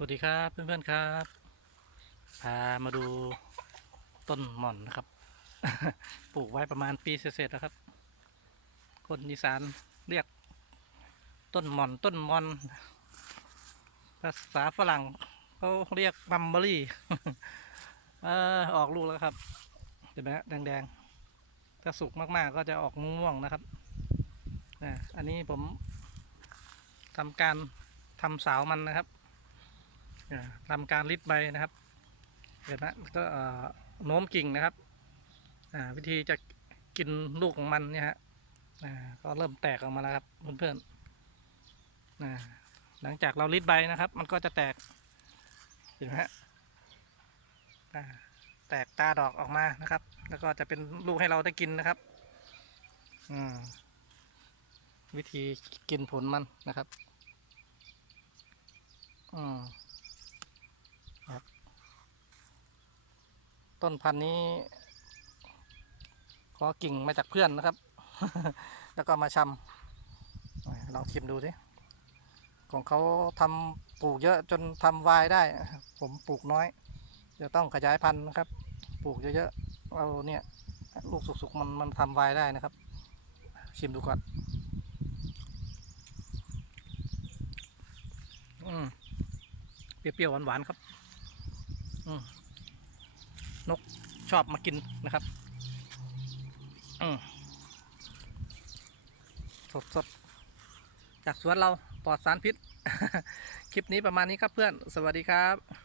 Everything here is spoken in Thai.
สวัสดีครับเพื่อนๆครับพามาดูต้นหม่อนนะครับ ปลูกไว้ประมาณปีเศษๆแล้วครับ คนอีสานเรียกต้นหม่อนต้นมอน ภาษาฝรั่งเขาเรียกบัมเบอรี่เออออกลูกแล้วครับเห็นไหมฮะแดงๆถ้าสุกมากๆก็จะออกม่วงๆนะครับอันนี้ผมทำการทำสาวมันนะครับ ทำการริดใบนะครับเดี๋ยวนะก็โน้มกิ่งนะครับวิธีจะกินลูกของมันเนี่ยฮะก็เริ่มแตกออกมาแล้วครับเพื่อนๆหลังจากเราริดใบนะครับ มันก็จะแตกเห็นไหมฮะแตกตาดอกออกมานะครับ แล้วก็จะเป็นลูกให้เราได้กินนะครับวิธีกินผลมันนะครับ อืม ต้นพันธุ์นี้ ขอกิ่งมาจากเพื่อนนะครับ แล้วก็มาชำลองชิมดูสิของเขาทำปลูกเยอะจนทำวายได้ ผมปลูกน้อยจะต้องขยายพันธุ์นะครับ ปลูกเยอะๆเอาเนี่ยลูกสุกๆมันมันทำวายได้นะครับ ชิมดูก่อนอืมเปรี้ยวๆหวานๆครับ อืม นกชอบมากินนะครับสดสดจากสวนเราปลอดสารพิษ คลิปนี้ประมาณนี้ครับเพื่อน สวัสดีครับ